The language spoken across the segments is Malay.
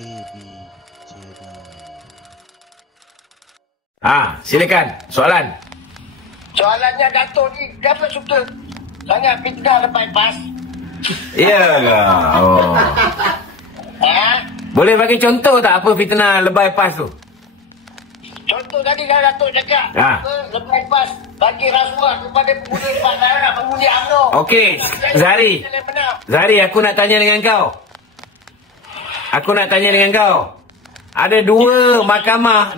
KB Channel. Silakan soalan. Soalannya Dato' ni, kenapa suka sangat fitnah lepas PAS? Ya ke? Oh. Boleh bagi contoh tak apa fitnah lebay PAS tu? Contoh tadi kan Dato' cakap, lepas PAS bagi rasuah kepada pengundi PAS, nak pengundi UMNO. Okey, Zahri, aku nak tanya dengan kau. Ada dua mahkamah,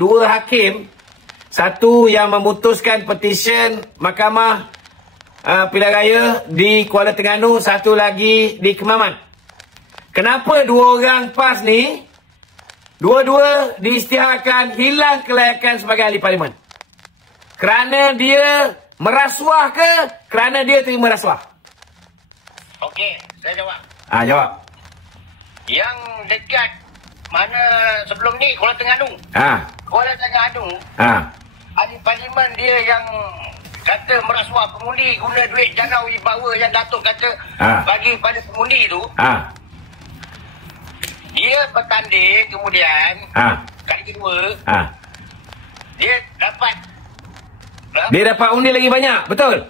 dua hakim. Satu yang memutuskan petisyen mahkamah pilihan raya di Kuala Terengganu, satu lagi di Kemaman. Kenapa dua orang PAS ni dua-dua diisytiharkan hilang kelayakan sebagai ahli parlimen? Kerana dia merasuah ke kerana dia terima rasuah? Okey, saya jawab. Jawab. Yang dekat mana sebelum ni Kuala Terengganu. Kuala Terengganu. Ahli parlimen dia yang kata merasuah pengundi, guna duit janau wibawa yang Datuk kata bagi pada pengundi tu. Dia bertanding kemudian kali kedua dia dapat undi lagi banyak, betul?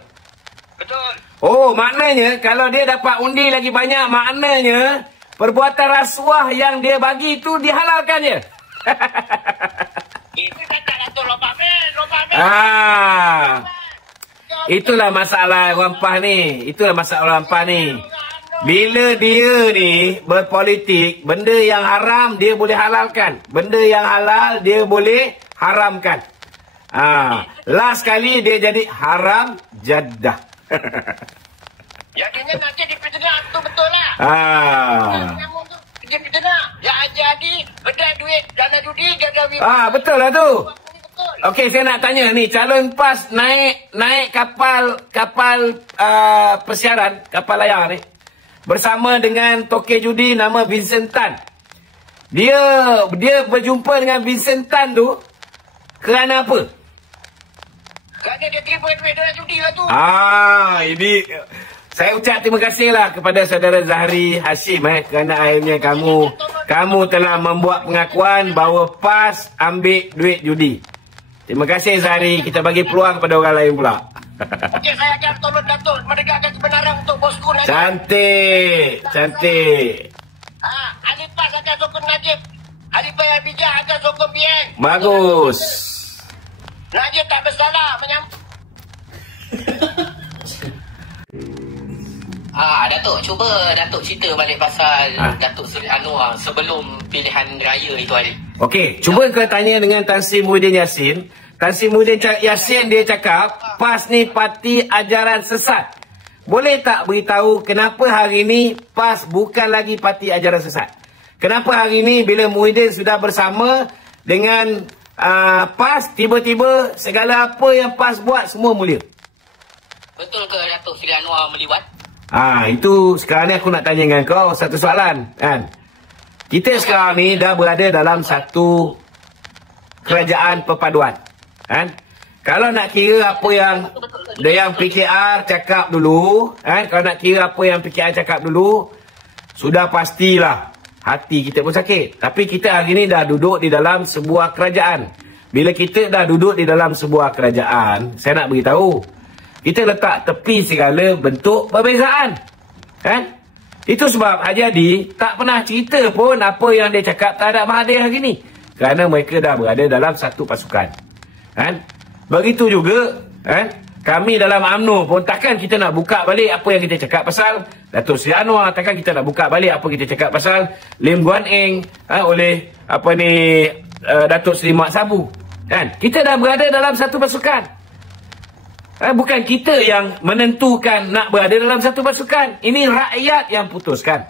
Betul. Oh, maknanya kalau dia dapat undi lagi banyak, maknanya perbuatan rasuah yang dia bagi tu dihalalkan je. Itu cakap Dato' lompat men. Itulah masalah orang PAS ni. Bila dia ni berpolitik, benda yang haram dia boleh halalkan, benda yang halal dia boleh haramkan. Last kali dia jadi haram jadah. Jadinya nanti dipidana tu betul lah. Dia pidana. Yang jadi bedai duit dana judi gagal. Betul lah tu. Okey, saya nak tanya ni, calon PAS naik kapal persiaran, kapal layar ni bersama dengan tokey judi nama Vincent Tan. Dia berjumpa dengan Vincent Tan tu kerana apa? Kerana dia terima duit dana judi lah tu. Ini saya ucap terima kasihlah kepada saudara Zahri Hashim kerana akhirnya kamu telah membuat pengakuan bahawa PAS ambil duit judi. Terima kasih Zahri, kita bagi peluang kepada orang lain pula. Okey, saya akan tolong Dato' menegakkan kebenaran untuk bosku Najib. Cantik. Ahli PAS akan sokong Najib. Ahli PAS bijak akan sokong PN. Bagus. Najib tak bersalah Datuk, cuba Datuk cerita balik pasal Datuk Seri Anwar sebelum pilihan raya itu hari. Okey, cuba kau tanya dengan Tan Sri Muhyiddin Yassin. Tan Sri Muhyiddin Yassin dia cakap PAS ni parti ajaran sesat. Boleh tak beritahu kenapa hari ni PAS bukan lagi parti ajaran sesat? Kenapa hari ni bila Muhyiddin sudah bersama dengan PAS, tiba-tiba segala apa yang PAS buat semua mulia? Betul ke Datuk Seri Anwar melibat? Itu sekarang ni aku nak tanya dengan kau satu soalan kan. Kita sekarang ni dah berada dalam satu kerajaan perpaduan kan. Kalau nak kira apa yang PKR cakap dulu kan, kalau nak kira apa yang PKR cakap dulu, sudah pastilah hati kita pun sakit. Tapi kita hari ni dah duduk di dalam sebuah kerajaan. Bila kita dah duduk di dalam sebuah kerajaan, saya nak beritahu, kita letak tepi segala bentuk perbezaan. Kan? Itu sebab Haji Hadi tak pernah cerita pun apa yang dia cakap terhadap Mahathir hari ni. Kerana mereka dah berada dalam satu pasukan. Kan? Begitu juga kami dalam UMNO pun takkan kita nak buka balik apa yang kita cakap pasal Datuk Seri Anwar, takkan kita nak buka balik apa kita cakap pasal Lim Guan Eng oleh Datuk Seri Mak Sabu. Kan? Kita dah berada dalam satu pasukan. Bukan kita yang menentukan nak berada dalam satu pasukan. Ini rakyat yang putuskan.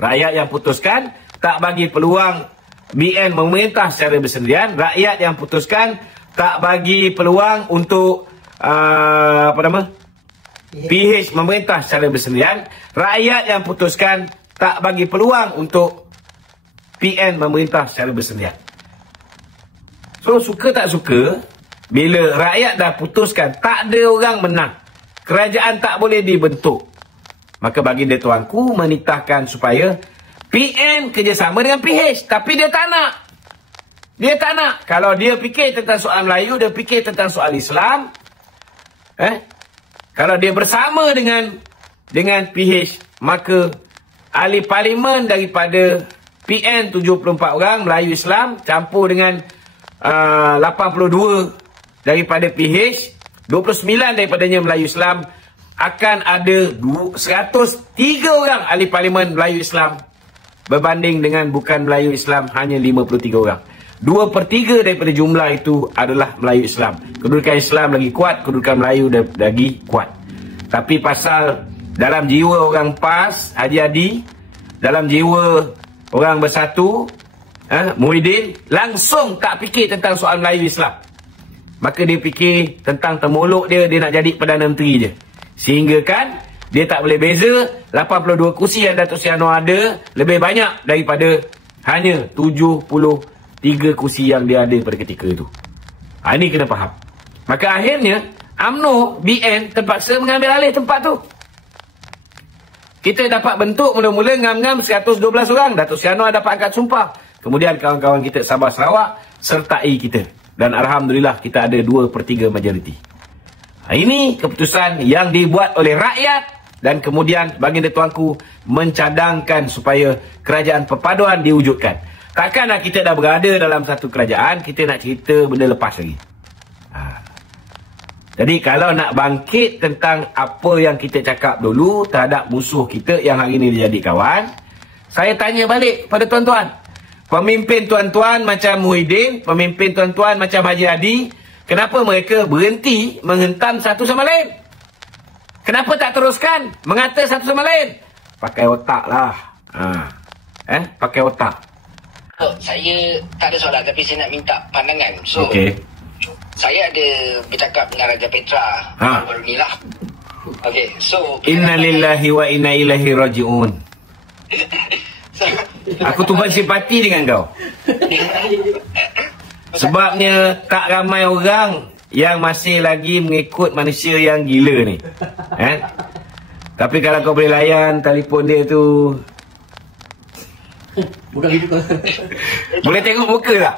Rakyat yang putuskan, tak bagi peluang BN memerintah secara bersendirian. Rakyat yang putuskan, tak bagi peluang untuk PH memerintah secara bersendirian. Rakyat yang putuskan, tak bagi peluang untuk PN memerintah secara bersendirian. So, suka tak suka, bila rakyat dah putuskan tak ada orang menang, kerajaan tak boleh dibentuk, maka bagi dia tuanku menitahkan supaya PN kerjasama dengan PH. Tapi dia tak nak. Dia tak nak. Kalau dia fikir tentang soal Melayu, dia fikir tentang soal Islam. Kalau dia bersama dengan PH, maka ahli parlimen daripada PN 74 orang Melayu Islam campur dengan 82 daripada PH, 29 daripadanya Melayu Islam, akan ada 103 orang ahli parlimen Melayu Islam berbanding dengan bukan Melayu Islam hanya 53 orang. 2/3 daripada jumlah itu adalah Melayu Islam. Kedudukan Islam lagi kuat, kedudukan Melayu lagi kuat. Tapi pasal dalam jiwa orang PAS, Haji Adi, dalam jiwa orang Bersatu, Muhyiddin, langsung tak fikir tentang soal Melayu Islam. Maka dia fikir tentang temolok dia nak jadi Perdana Menteri je. Sehingga kan dia tak boleh beza 82 kursi yang Datuk Seri Anwar ada lebih banyak daripada hanya 73 kursi yang dia ada pada ketika itu. Ini kena faham. Maka akhirnya UMNO BN terpaksa mengambil alih tempat tu. Kita dapat bentuk mula-mula ngam-ngam 112 orang. Datuk Seri Anwar dapat angkat sumpah. Kemudian kawan-kawan kita Sabah Sarawak sertai kita. Dan Alhamdulillah kita ada 2/3 majoriti. Ini keputusan yang dibuat oleh rakyat. Dan kemudian baginda tuanku mencadangkan supaya kerajaan perpaduan diwujudkan. Takkanlah kita dah berada dalam satu kerajaan, kita nak cerita benda lepas lagi. Jadi kalau nak bangkit tentang apa yang kita cakap dulu terhadap musuh kita yang hari ini jadi kawan, saya tanya balik pada tuan-tuan. Pemimpin tuan-tuan macam Muhyiddin, pemimpin tuan-tuan macam Haji Adi, kenapa mereka berhenti menghentam satu sama lain? Kenapa tak teruskan mengata satu sama lain? Pakai otak lah. Pakai otak. Saya tak ada soalan tapi saya nak minta pandangan. So, saya ada bercakap dengan Raja Petra baru ni lah. Okay, so Inna lillahi wa inna ilaihi raji'un. Aku tumpah simpati dengan kau. Sebabnya tak ramai orang yang masih lagi mengikut manusia yang gila ni. Tapi kalau kau boleh layan telefon dia tu, bukan gitu kau. boleh tengok muka tak?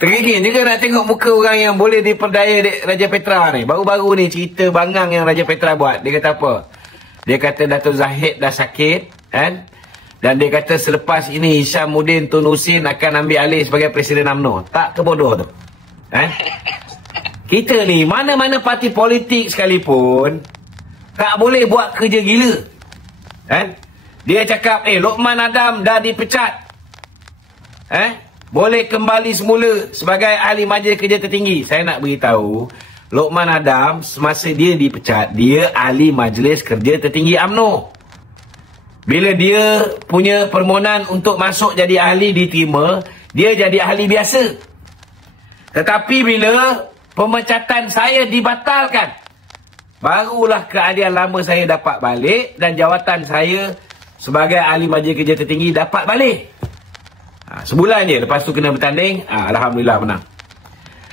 Teringin juga nak tengok muka orang yang boleh diperdaya Raja Petra ni. Baru-baru ni cerita bangang yang Raja Petra buat. Dia kata apa? Dia kata Datuk Zahid dah sakit, kan? Dan dia kata selepas ini Hishamuddin Tun Hussein akan ambil alih sebagai Presiden UMNO. Tak kebodoh tu. Kita ni mana-mana parti politik sekalipun tak boleh buat kerja gila. Dia cakap Lokman Adam dah dipecat, boleh kembali semula sebagai ahli majlis kerja tertinggi. Saya nak beritahu, Lokman Adam semasa dia dipecat, dia ahli majlis kerja tertinggi UMNO. Bila dia punya permohonan untuk masuk jadi ahli diterima, dia jadi ahli biasa. Tetapi bila pemecatan saya dibatalkan, barulah keahlian lama saya dapat balik dan jawatan saya sebagai ahli majlis kerja tertinggi dapat balik. Sebulan je lepas tu kena bertanding, Alhamdulillah menang.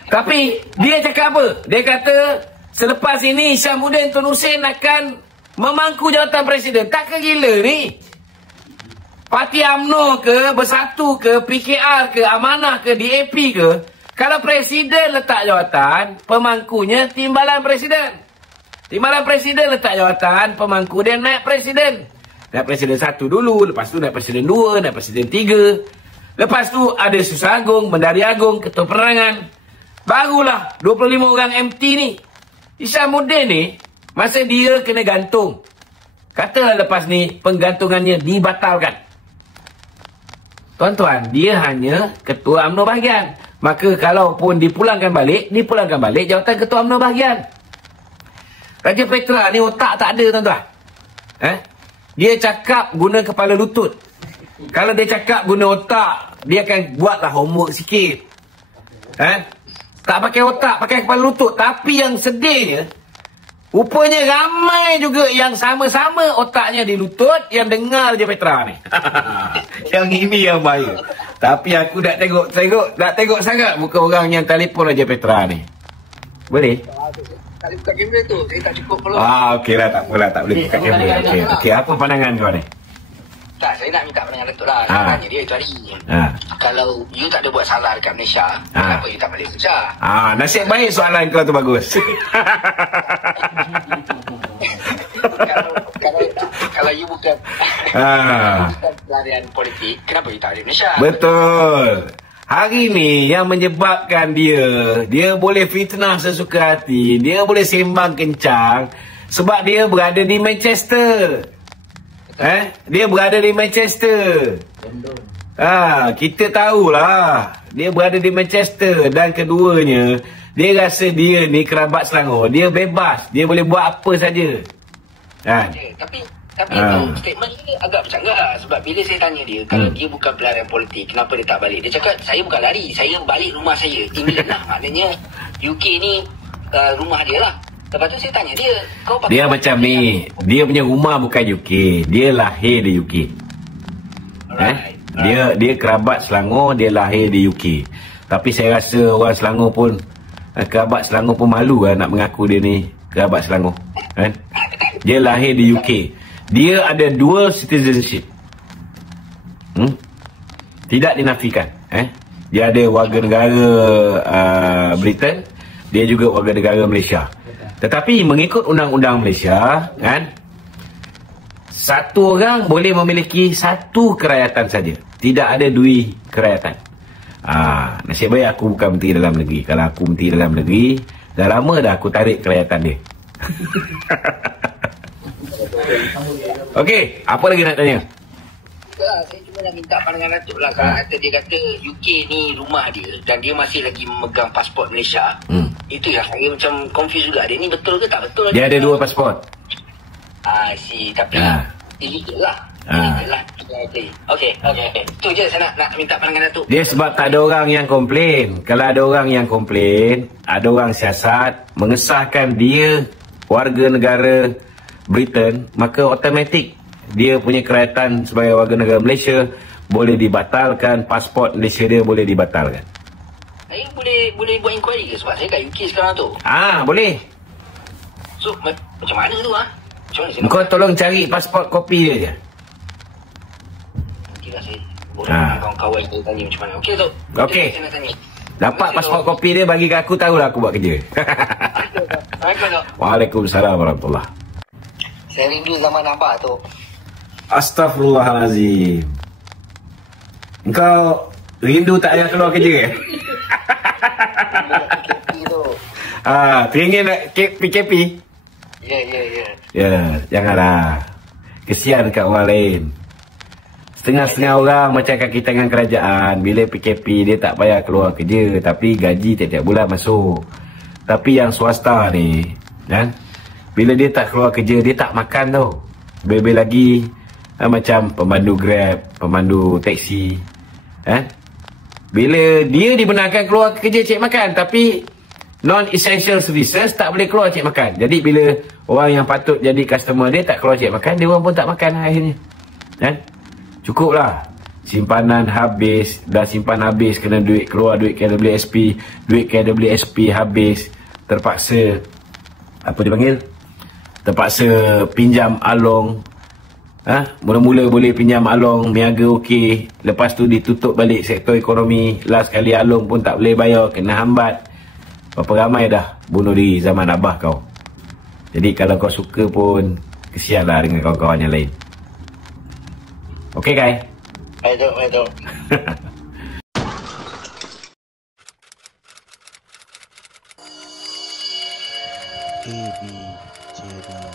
Tapi dia cakap apa? Dia kata selepas ini Hishamuddin Tun Hussein akan memangku jawatan presiden. Tak ke gila ni? Parti UMNO ke, Bersatu ke, PKR ke, Amanah ke, DAP ke, kalau presiden letak jawatan, pemangkunya timbalan presiden. Timbalan presiden letak jawatan, pemangku dia naik presiden. Naik presiden 1 dulu, lepas tu naik presiden 2, naik presiden 3. Lepas tu ada Susah Agung, Bendahari Agung, Ketua Penerangan. Barulah 25 orang MT ni. Hishamuddin ni, masa dia kena gantung, katalah lepas ni penggantungannya dibatalkan. Tuan-tuan, dia hanya Ketua UMNO bahagian. Maka kalaupun dipulangkan balik jawatan Ketua UMNO bahagian. Raja Petra ni otak tak ada, tuan-tuan. Dia cakap guna kepala lutut. Kalau dia cakap guna otak, dia akan buatlah homework sikit. Tak pakai otak, pakai kepala lutut. Tapi yang sedihnya, rupanya ramai juga yang sama-sama otaknya di lutut yang dengar Raja Petra ni. Yang ini yang bahaya. Tapi aku nak tengok sangat muka orang yang telefon Raja Petra ni. Boleh? Tak boleh buka kamera tu. Saya tak cukup peluang. Okeylah, tak apalah, tak boleh buka kamera. Okey, apa pandangan kau ni? Tak, saya nak minta pandangan Datuk lah. Saya tanya dia itu hari. Kalau you tak ada buat salah dekat Malaysia, kenapa you tak balik Malaysia? Nasib baik soalan kau tu bagus. Kalau you bukan pelarian politik, kenapa you tak balik Malaysia? Betul. Hari ni yang menyebabkan dia boleh fitnah sesuka hati, dia boleh sembang kencang sebab dia berada di Manchester. Dia berada di Manchester. Kita tahulah dia berada di Manchester, dan keduanya dia rasa dia ni kerabat Selangor, dia bebas, dia boleh buat apa saja. Tapi itu statement ni agak bercanggah, sebab bila saya tanya dia, kalau dia bukan pelarian politik, kenapa dia tak balik? Dia cakap, saya bukan lari, saya balik rumah saya, England lah. Maknanya UK ni rumah dia lah. Lepas tu saya tanya dia, dia macam ni, dia punya rumah bukan UK, dia lahir di UK. Dia kerabat Selangor, dia lahir di UK. Tapi saya rasa orang Selangor pun, kerabat Selangor pun malu nak mengaku dia ni kerabat Selangor. Dia lahir di UK. Dia ada dual citizenship. Tidak dinafikan. Dia ada warga negara Britain, dia juga warga negara Malaysia. Tetapi mengikut undang-undang Malaysia, satu orang boleh memiliki satu kerajaan saja. Tidak ada dua kerajaan. Nasib baik aku bukan menteri dalam negeri. Kalau aku menteri dalam negeri, dah lama dah aku tarik kerajaan dia. Okey, apa lagi nak tanya? Saya cuma nak minta pandangan Datuk lah. Kalau dia kata UK ni rumah dia dan dia masih lagi memegang pasport Malaysia, itu yang saya macam confused juga. Dia ni betul ke tak betul? Dia ada dua pasport. Tapi illegal lah. Okey. Itu je saya nak minta pandangan Datuk. Dia sebab tak ada orang yang komplain. Kalau ada orang yang komplain, ada orang siasat mengesahkan dia warga negara Britain, maka automatik dia punya kerajaan sebagai warga negara Malaysia boleh dibatalkan, pasport Malaysia dia boleh dibatalkan. Saya boleh buat inquiry ke sebab saya kat UK sekarang tu? Boleh. So macam mana tu Kau tolong cari pasport kopi dia je. Nantilah saya boleh kawan-kawan saya tanya macam mana. Okey tu. Okey. Dapat pasport kopi dia bagi ke aku, tahulah aku buat kerja. Waalaikumsalam warahmatullahi. Saya rindu zaman Abah tu. Astaghfirullahalazim. Engkau rindu tak payah keluar kerja teringin nak PKP? Ya, janganlah. Kesian dekat orang lain. Setengah-setengah orang macam kaki tangan kerajaan, bila PKP dia tak payah keluar kerja, tapi gaji tiap-tiap bulan masuk. Tapi yang swasta ni, bila dia tak keluar kerja, dia tak makan tau. Lebih lagi macam pemandu Grab, pemandu teksi. Bila dia dibenarkan keluar kerja cek makan, tapi non-essential services tak boleh keluar cek makan. Jadi bila orang yang patut jadi customer dia tak keluar cek makan, dia orang pun tak makan akhirnya. Cukuplah. Simpanan habis, dah simpan habis, kena duit keluar, duit KWSP, duit KWSP habis, terpaksa apa dipanggil? Terpaksa pinjam along. Mula-mula boleh pinjam along, niaga okey, lepas tu ditutup balik sektor ekonomi, last kali along pun tak boleh bayar, kena hambat. Berapa ramai dah bunuh diri zaman Abah kau. Jadi kalau kau suka pun, kesianlah dengan kawan-kawan yang lain. Okey Kai? Baik. AB Channel.